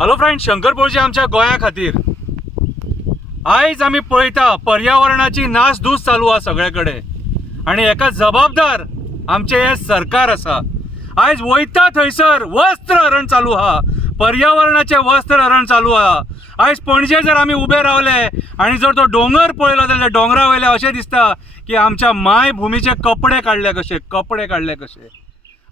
Hello friend, Shankar पळजी आमच्या गोंया खातीर आयज आमी पळयता पर्यावरणाची नासधूस चालू आहा सगळे कडेन आनी हेका जबाबदार आमचे हे सरकार आसा। आयज वयता थंयसर वस्त्र हरण चालू आहा, पर्यावरणाचे वस्त्र हरण चालू आहा। आयज पणजे जर आमी उबे रावले आनी जर तो डोंगर पळयलो जाल्यार डोंगरा वयले अशें दिसता की आमच्या मायभुमीचे कपडे काडले कशे।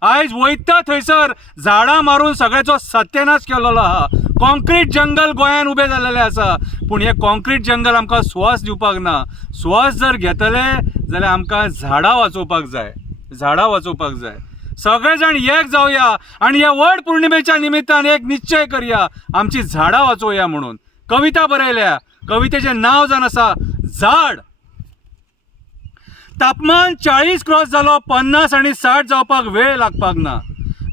आयज वयता थंयसर झाडां मारून सगळ्याचो सत्यानाश केलेलो आहा। कॉन्क्रीट जंगल गोंयान उबे जाल्लेले आसा, पूण हे कॉन्क्रीट जंगल आमकां स्वास दिवपाक ना। स्वास जर घेतले जाल्यार आमकां झाडां वाचोवपाक जाय। सगळे जाण एक जावया आनी ह्या वड पौर्णिमेच्या निमित्तान एक निश्चय करया, आमची झाडां वाचोवया म्हणून। कविता बरयल्या, कवितेचें नांव जावन आसा झाड। तापमान 40 क्रॉस जालो, 50 आनी 60 जावपाक वेळ लागपाक ना।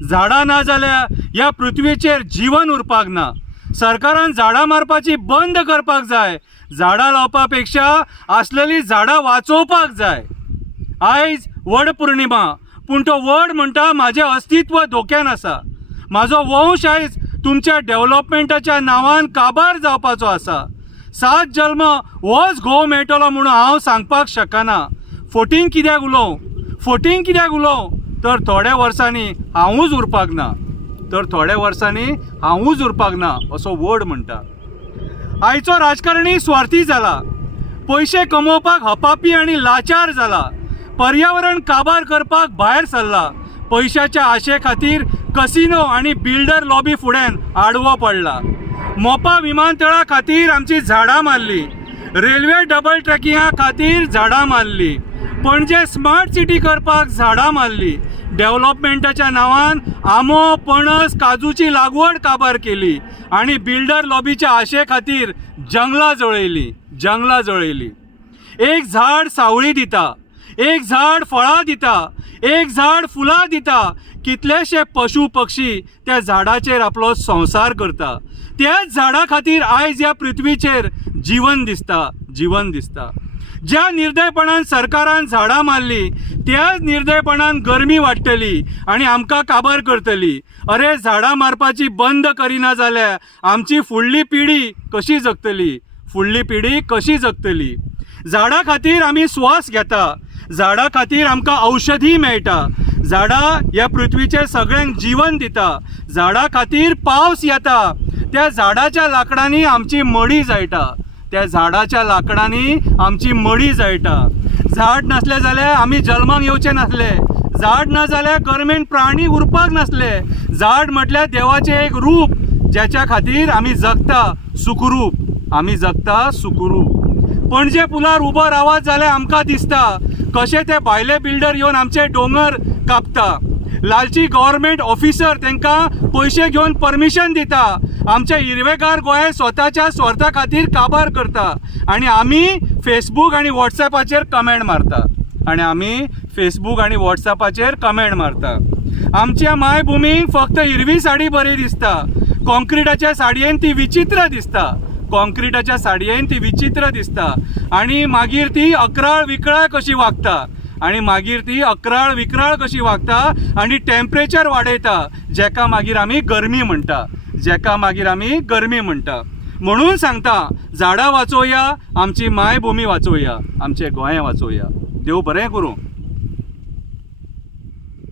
झाडां ना जाल्यार ह्या पृथ्वीचेर जीवन उरपाक ना। सरकारान झाडां मारपाची बंद करपाक जाय। झाडां लावपा पेक्षा आसलेली झाडां वाचोवपाक जाय। आयज वड पौर्णिमा, पूण तो वड म्हणटा म्हाजें अस्तित्व धोक्यान आसा। म्हाजो वंश आयज तुमच्या डेव्हलपमेंटाच्या नांवान काबार जावपाचो आसा। 7 जल्म होच घोव मेळटलो म्हणून हांव सांगपाक शकना। फोटींग कित्याक उलोवं तर थोड्या वर्सांनी हांवूच उरपाक ना असो वड म्हणटा। आयचो राजकारणी स्वार्थी जाला, पयशे कमोवपाक हपापी आनी लाचार जाला। पर्यावरण काबार करपाक भायर सरला। पयशाच्या आशे खातीर कसिनो आनी बिल्डर लॉबी फुड्यान आडवो पडला। मोपा विमानतळा खातीर आमची झाडां मारली, रेल्वे डबल ट्रॅकिंगा खातीर झाडां मारली, पणजे स्मार्ट सिटी करपाक झाडां मारली। डेव्हलपमेंटाच्या नांवान आंबो, पणस, काजूची लागवड काबार केली आनी बिल्डर लॉबीच्या आशे खातीर जंगलां जळयली। एक झाड सावळी दिता, एक झाड फळां दिता, एक झाड फुलां दिता। कितलेशे पशु पक्षी त्या झाडाचेर आपलो संसार करता। त्याच झाडा खातीर आयज ह्या पृथ्वीचेर जीवन दिसता। ज्या निर्दयपणान सरकारान झाडां मारली, त्याच निर्दयपणान गरमी वाडटली आनी आमकां काबार करतली। अरे, झाडां मारपाची बंद करिना जाल्यार आमची फुडली पिढी कशी जगतली? झाडां खातीर आमी स्वास घेता, झाडां खातीर आमकां औषधी मेळटा। झाडां ह्या पृथ्वीचेर सगळ्यांक जीवन दिता। झाडां खातीर पावस येता, त्या झाडाच्या लांकडांनी आमची मडी जळटा। झाड नासले जाल्यार आमी जल्माक येवचे नासले। झाड ना जाल्यार गरमेन प्राणी उरपाक नासले। झाड म्हटल्यार देवाचें एक रूप, ज्याच्या खातीर आमी जगता सुखरूप। पणजे पुलार उबो रावत जाल्यार आमकां दिसता कशे ते भायले बिल्डर येवन आमचे दोंगर कापता। लालची गव्हर्मेंट ऑफिसर तांकां पयशे घेवन परमिशन दिता। आमच्या हिरवेगार गोंय स्वताच्या स्वार्था खातीर काबार करता आनी आमी फेसबूक आनी वॉट्सॅपाचेर कमेंट मारता। आमच्या मायभुमीक फक्त हिरवी साडी बरी दिसता। कॉन्क्रिटाच्या साडयेन ती विचित्र दिसता आनी मागीर ती अकराळ विकराळ कशी वागता आनी टेम्परेचर वाडयता, जेका मागीर आमी गरमी म्हणटा। म्हणून सांगता, झाडां वाचोवया, आमची मायभूमी वाचोवया, आमचें गोंय वाचोवया। देव बरें करूं।